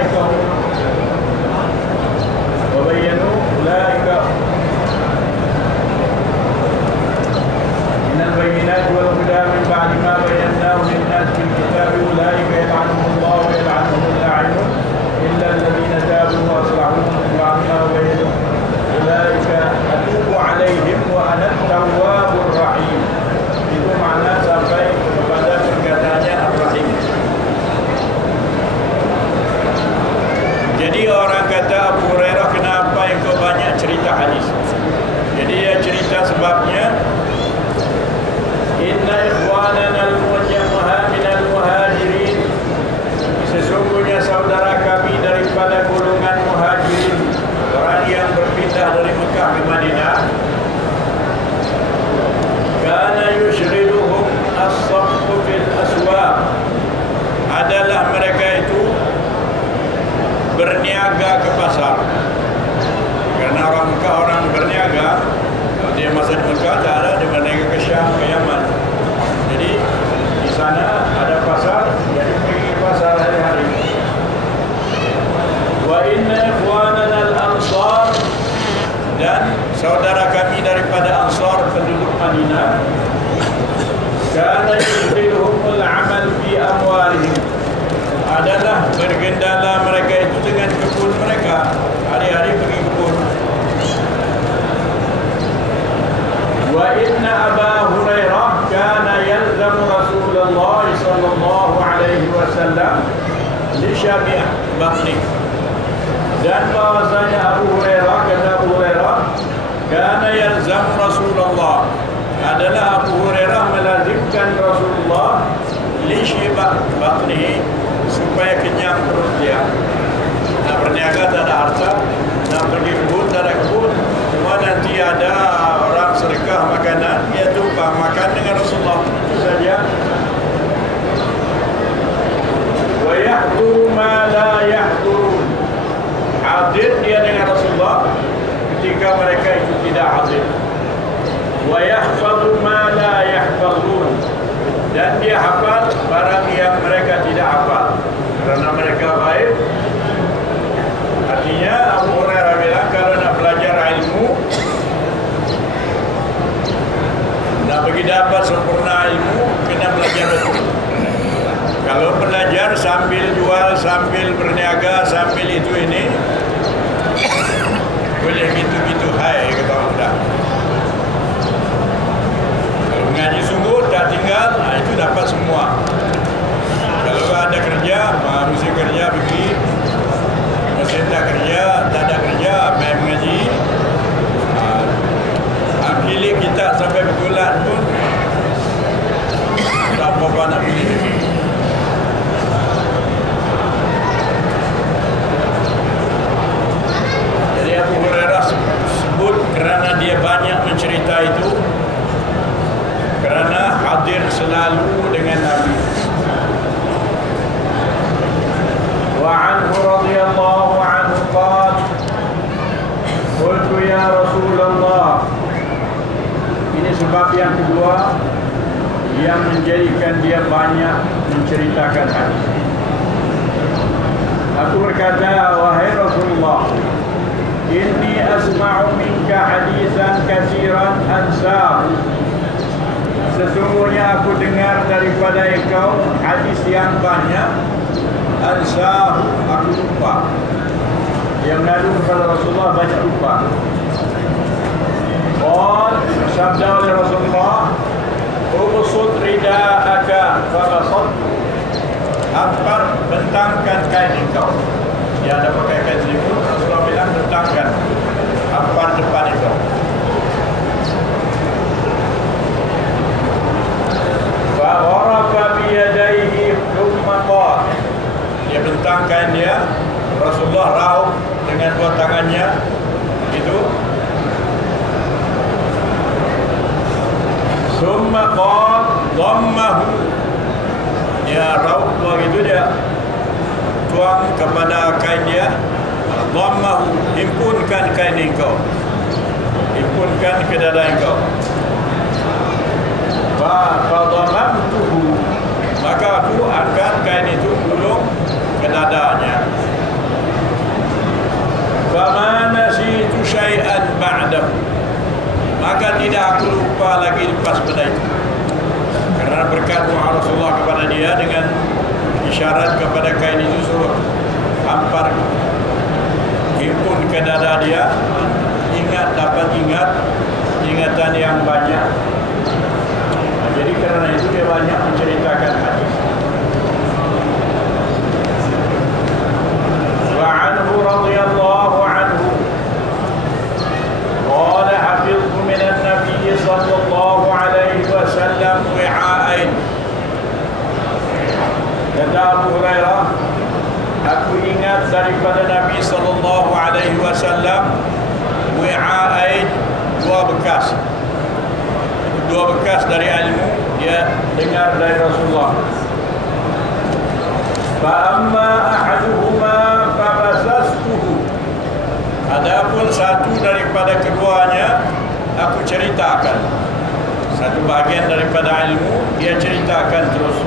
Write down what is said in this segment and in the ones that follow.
أولئك هم وبينوا أولئك من البينات والهدى من بعد ما بيناه للناس في الكتاب أولئك يلعنهم الله ويلعنهم اللاعنون إلا الذين تابوا وأصلحوا من بعد ما بينوا أولئك أتوب عليهم وأنا التواب الرحيم. Itu makna sampai kepada perkataannya Ar-Rahim. Jadi orang kata Abu Hurairah, kenapa engkau banyak cerita hadis? Jadi dia cerita sebabnya, inna ikhwanana al-mujahmaha minal muhajirin, sesungguhnya saudara kami daripada golongan muhajirin, orang yang berpindah dari Mekah ke Madinah, kana yushghiluhum as-saffu fil aswaq, adalah mereka itu berniaga ke pasar. Karena orang Mekah orang berniaga, kalau dia masa di Mekah tak ada, dia berniaga ke Syam, ke Yaman. Jadi di sana ada pasar, jadi pergi ke pasar hari-hari. Wa inna ikhwanana al-ansar, dan saudara kami daripada Ansar penduduk Madinah, kana yushghiluhumul amal fi amwalihim, adalah bergendala mereka itu dengan kebun mereka, hari-hari pergi kebun. Wa inna Aba Hurairah kana yalzamu Rasulullah sallallahu alaihi wasallam li syabi' batni, dan bahwasanya Abu Hurairah, kata Abu Hurairah, kana yalzamu Rasulullah, adalah Abu Hurairah melazimkan Rasulullah li syabi' batni, supaya kenyang perut dia. Nak berniaga tak ada harta, nak pergi kebun tak ada kebun, cuma nanti ada orang sedekah makanan, dia tumpah makan dengan Rasulullah, itu saja. Wa yahduru ma la yahdurun, hadir dia dengan Rasulullah ketika mereka itu tidak hadir. Wa yahfadhu ma la yahfadhun, dan dia hafal barang yang mereka tidak hafal karena mereka baik. Artinya Abu Hurairah bilang, kalau nak belajar ilmu, nak bagi dapat sempurna ilmu, kena belajar betul. Kalau belajar sambil jual, sambil berniaga, sambil itu ini, boleh gitu-gitu hai kata orang muda. Kalau mengaji sungguh tak tinggal, itu dapat semua. Kalau ada kerja, mesti kerja pergi. Mesti tak kerja, tak ada kerja, main mengaji. Pilih kita sampai bergulat pun tak apa-apa nak pilih. Jadi Abu Hurairah sebut kerana dia banyak mencerita itu, kerana hadir selalu dengan Nabi. Wa anhu radhiyallahu anhu qala, qultu ya Rasulullah, ini sebab yang kedua yang menjadikan dia banyak menceritakan hadis. Aku berkata, wahai Rasulullah, inni asma'u minka hadisan katsiran ansah, sesungguhnya aku dengar daripada engkau hadis yang banyak, ansah, aku lupa. Yang lalu kepada Rasulullah banyak lupa. Sabda oleh Rasulullah, ubsut rida'aka fabasattu, hampar, bentangkan kain engkau. Dia ada pakai kain selimut, Rasulullah bilang bentangkan, hampar depan engkau. Fa'arafa biyadaihi thumma qala, dia bentang kain dia, Rasulullah raup dengan dua tangannya itu. Summa qala dhammahu, dia raup begitu, dia tuang kepada kain dia. Dhammahu, himpunkan kain engkau, himpunkan ke dada engkau. Fa dhamamtuhu, maka aku angkat kain itu gulung ke dadanya. maka tidak aku lupa lagi lepas pada itu. Karena berkat doa Rasulullah kepada dia dengan isyarat kepada kain itu, suruh hampar, himpun ke dada dia, dapat ingatan yang banyak. Jadi karena itu dia banyak menceritakan hadis. Wa anhu radhiyallahu anhu qala hafiztu min an-nabiy sallallahu alaihi wasallam wi'ain. Kata Abu Hurairah, aku ingat daripada Nabi sallallahu alaihi wasallam wi'ain, dua bekas dari ilmu dia dengar dari Rasulullah. Fa amma ahaduhuma fabasastuhu, adapun satu daripada keduanya aku ceritakan. Satu bahagian daripada ilmu dia ceritakan terus.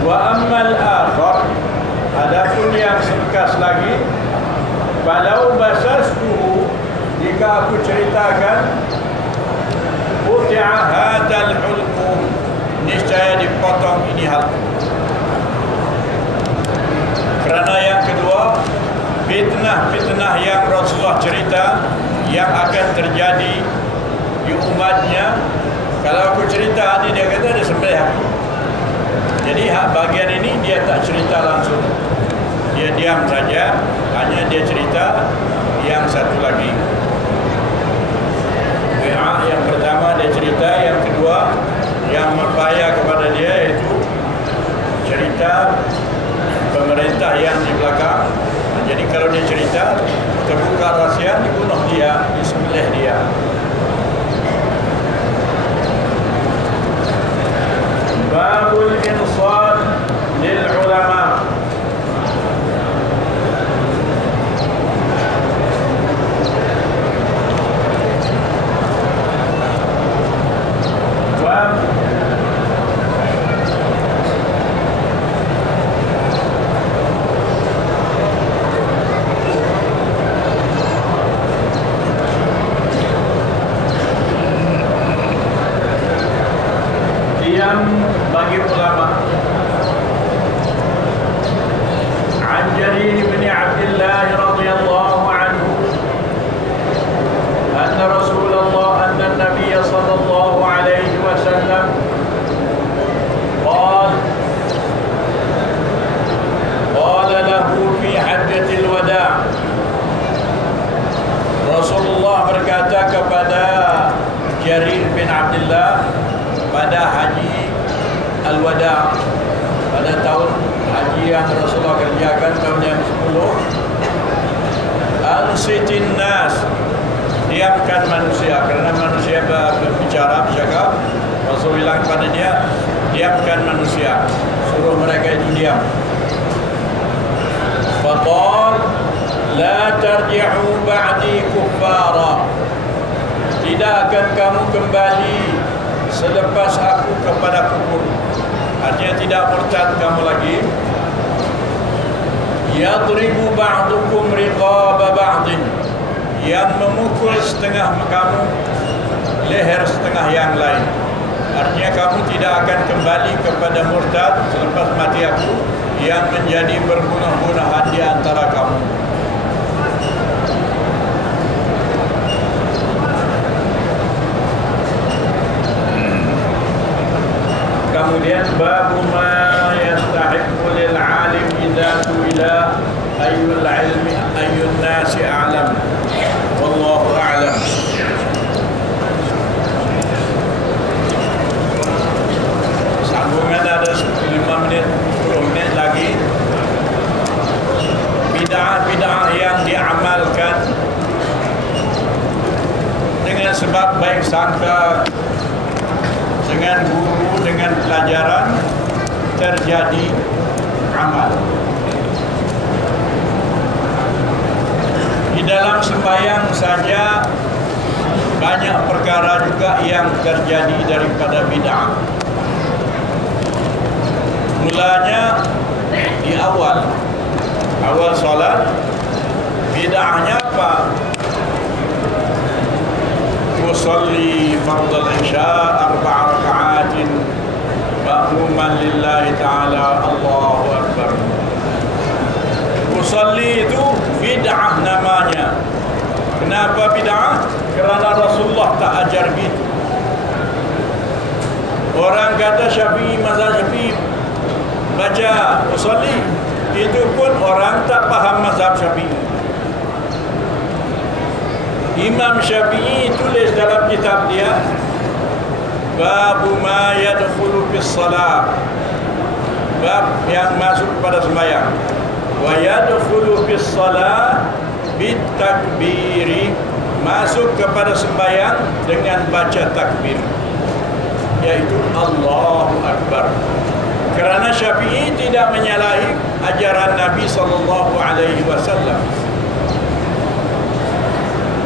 Wa ammal akhar, adapun yang sebekas lagi, falau basastuhu, jika aku ceritakan, quti'a hadzal hulqum, niscaya dipotong ini hal. Kerana yang kedua, fitnah yang Rasulullah cerita yang akan terjadi di umatnya, kalau aku cerita ini, dia kata dia sembelih aku. Jadi bagian ini dia tak cerita langsung, dia diam saja, hanya dia cerita yang satu lagi. Yang pertama dia cerita, yang kedua yang berbahaya kepada dia, iaitu cerita pemerintah yang di belakang. Jadi kalau dia cerita, terbuka rahsia, dibunuh dia, disembelih dia. Babul insad lil ulama. Bagi ulama. An Jarir bin Abdullah radhiyallahu anhu anna Rasulullah anna Nabiy sallallahu alaihi wasallam qala lahu fi hajjatil wada'. Rasulullah berkata kepada Jarir bin Abdullah pada haji Al-Wada', pada tahun haji yang Rasulullah kerjakan tahun yang 10, ansitin nas, diamkan manusia. Kerana manusia berbicara, bercakap, Rasul bilang kepada dia, diamkan manusia, suruh mereka itu diam. Faqal la tarji'u ba'di kuffara, tidak akan kamu kembali selepas aku kepada kufur. Artinya tidak murtad kamu lagi. Yadribu ba'dukum riqaba ba'din, yang memukul setengah kamu leher setengah yang lain. Artinya kamu tidak akan kembali kepada murtad selepas mati aku, yang menjadi berbunuh-bunuhan di antara kamu. Kemudian babu ma yastahiqu lil alim idza su'ila ayyul ilmi ayyun nasi a'lam, wallahu a'lam. Sambungan ada 5 menit 10 menit lagi. Bid'ah-bid'ah yang diamalkan dengan sebab baik sangka dengan guru, dengan pelajaran, terjadi amal. Di dalam sembahyang saja banyak perkara juga yang terjadi daripada bid'ah. Mulanya di awal salat, bid'ahnya apa? usalli fardal isya 4 raka'atin ma'muman lillahi ta'ala. Allahu Akbar. Usalli itu bid'ah namanya. Kenapa bid'ah? Kerana Rasulullah tak ajar gitu. Orang kata Syafi'i, mazhab Syafi'i baca usalli, itu pun orang tak faham mazhab Syafi'i. Imam Syafi'i tulis dalam kitab dia, babu ma yadkhulu fis salat, bab yang masuk kepada sembahyang. Wa yadkhulu fis salat bit takbiri, masuk kepada sembahyang dengan baca takbir, yaitu Allahu Akbar. Kerana Syafi'i tidak menyalahi ajaran Nabi SAW.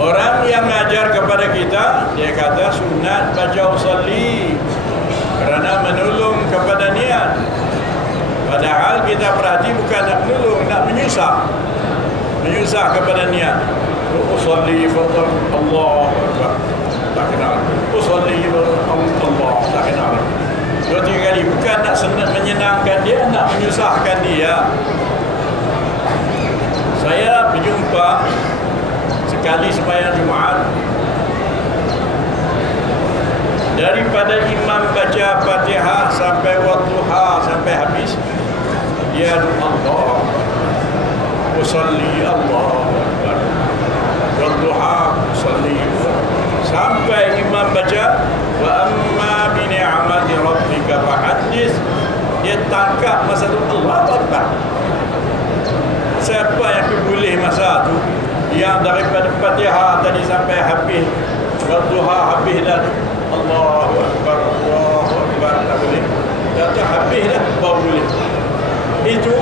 Orang yang mengajar kepada kita, dia kata sunat baca usalli kerana menolong kepada niat. Padahal kita perhati bukan nak menolong, nak menyusah kepada niat. Usalli fardhu Allah Akbar, tak kenal. Usalli Allah, tak kenal. 2-3 kali, bukan nak menyenangkan dia, nak menyusahkan dia. Saya berjumpa sekali sembahyang Jumaat, daripada imam baca Fatihah sampai wadduha sampai habis, dia Allah usalli Allah Akbar, wadduha usalli, sampai imam baca wa amma bi ni'mati rabbika fahaddits, dia tangkap masa tu Allah Akbar. Siapa yang boleh masa tu, yang daripada Fatihah tadi sampai habis, wadduha habis dah, Allahu Akbar, Allahu Akbar, tak boleh. Dah habis dah baru boleh. Itu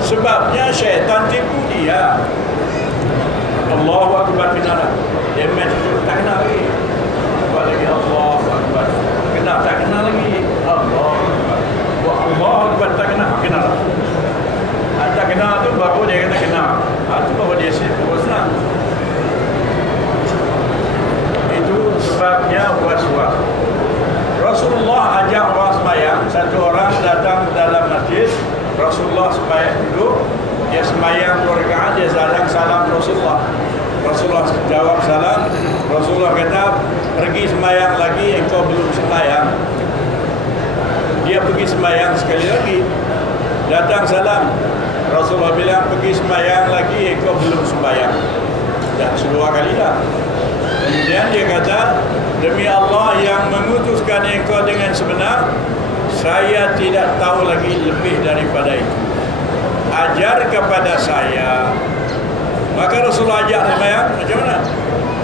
sebabnya syaitan tipu dia. Allahu Akbar benar. Dia main tak kenal lagi. Apa lagi Allahu Akbar. Kenal tak kenal lagi. Allahu Akbar. Allahu Akbar tak kenal. Tak kenal tu baru dia kata kenal. Itu baru dia senang. Itu sebabnya was-was. Rasulullah ajak orang sembahyang. Satu orang datang dalam masjid, Rasulullah sembahyang duduk, dia sembahyang 2 rakaat, dia salam Rasulullah. Rasulullah jawab salam. Rasulullah kata, pergi sembahyang lagi, engkau belum sembahyang. Dia pergi sembahyang sekali lagi, datang salam. Rasulullah bilang, pergi sembahyang lagi, engkau belum sembahyang. Dah 2 kali dah. Kemudian dia kata, demi Allah yang mengutuskan engkau dengan sebenar, saya tidak tahu lagi lebih daripada itu. Ajar kepada saya. Maka Rasulullah ajak sembahyang macam mana?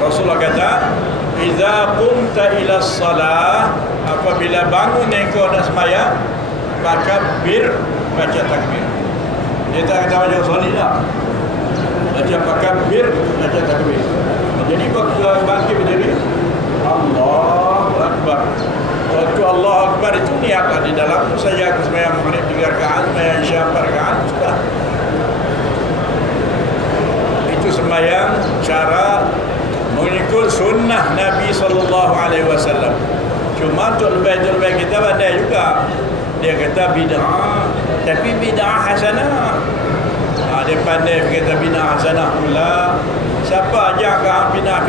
Rasulullah kata, idza qumta ila shalah, apabila bangun engkau nak sembahyang, fakabbir, baca takbir. Dia tak kata baca usalli dah, baca fakabbir, baca takbir. Jadi bangkit berdiri, Allahu Akbar. Waktu Allah Akbar itu niatlah di dalam itu saja. Aku sembahyang maghrib 3 rakaat, sembahyang isya 4 rakaat, sudah. Itu sembahyang cara mengikut sunnah Nabi SAW. Cuma untuk lebih kita pandai juga. Dia kata bid'ah, tapi bid'ah hasanah. Dia pandai kata bid'ah hasanah pula. Siapa ajak ke bid'ah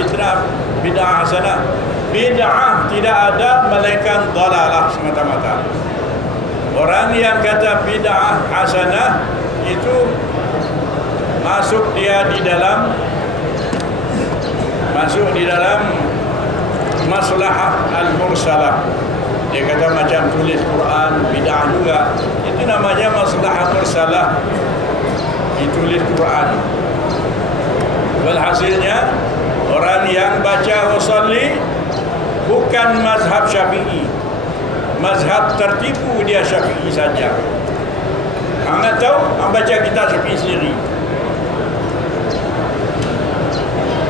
hasanah? Bid'ah tidak ada melainkan dalalah semata-mata. Orang yang kata bid'ah hasanah itu masuk di dalam maslahah al-mursalah. Dia kata macam tulis Quran bid'ah juga. Itu namanya maslahah mursalah. Ditulis Quran. Walhasilnya orang yang baca usalli bukan mazhab Syafi'i. Mazhab tertipu dia Syafi'i saja. Anda tahu, anda baca kitab Syafi'i sendiri.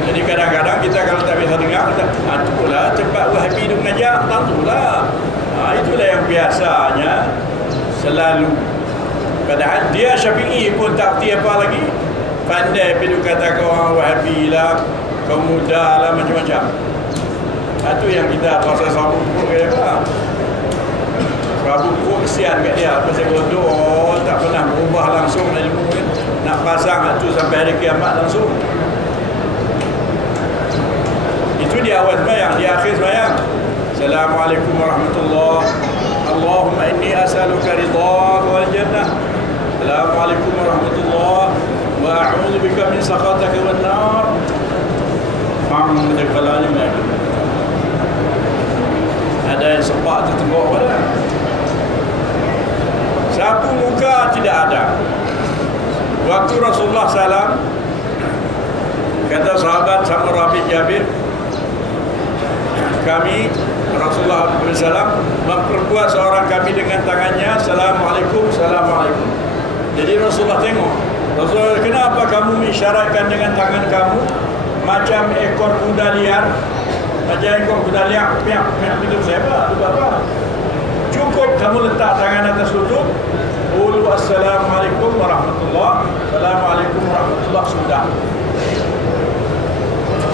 Jadi kadang-kadang kita kalau tak bisa dengar, kita, itulah tempat Wahabi itu mengajar, tentulah. Itulah yang biasanya selalu. Padahal dia Syafi'i pun tak erti apa lagi. Pandai pergi kata kau orang Wahabi lah, kau muda lah, macam-macam. Itu yang kita pasal sabuk perut ke apa? Sabuk perut kesian kat dia. Pasal bodoh, tak pernah berubah langsung ilmu ni. Nak pasang itu sampai hari kiamat langsung. Itu di awal sembahyang, di akhir sembahyang. Assalamualaikum warahmatullahi wabarakatuh. Allahumma inni as'aluka ridhaka wal jannah. Assalamualaikum warahmatullahi wabarakatuh. Wa a'udzu bika min sakhataka wan nar. Macam kepalanya lagi. Ada yang sepak tertengok pada. Sapu muka tidak ada. Waktu Rasulullah SAW, kata sahabat Samurah bin Jabir, kami Rasulullah SAW memperkuat seorang kami dengan tangannya, Assalamualaikum, Assalamualaikum. Jadi Rasulullah tengok, Rasulullah, kenapa kamu mengisyaratkan dengan tangan kamu macam ekor kuda liar? Macam ekor kuda liar, piak itu saya apa? Cukup kamu letak tangan atas lutut, ulu Assalamualaikum warahmatullahi, Assalamualaikum warahmatullahi, sudah.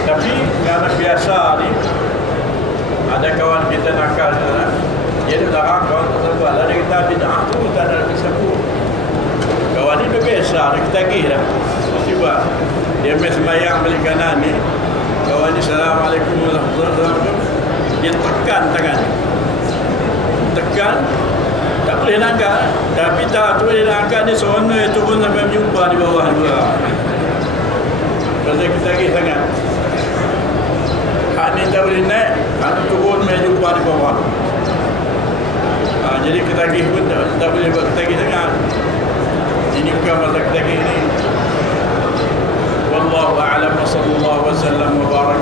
Tapi karena biasa ni, ada kawan kita nakal sana, dia larang kawan tersebut. Lalu kita bid'ah tu tak ada tersebut. Kawan ni dah biasa, dah ketagih dah. Tiba dia main sembahyang balik kanan ni, kawan ni Assalamualaikum warahmatullahi wabarakatuh, dia tekan tangan, tekan, tak boleh langgar. Tapi tak boleh langgar, dia seronok turun sampai berjumpa di bawah juga. Pasal ketagih sangat. Hak ni tak boleh naik, hak ni turun sampai jumpa di bawah. Jadi ketagih pun tak boleh buat ketagih sangat. Ini bukan masa ketagih ni. Wallahu a'lam wa sallallahu wa sallam wa barak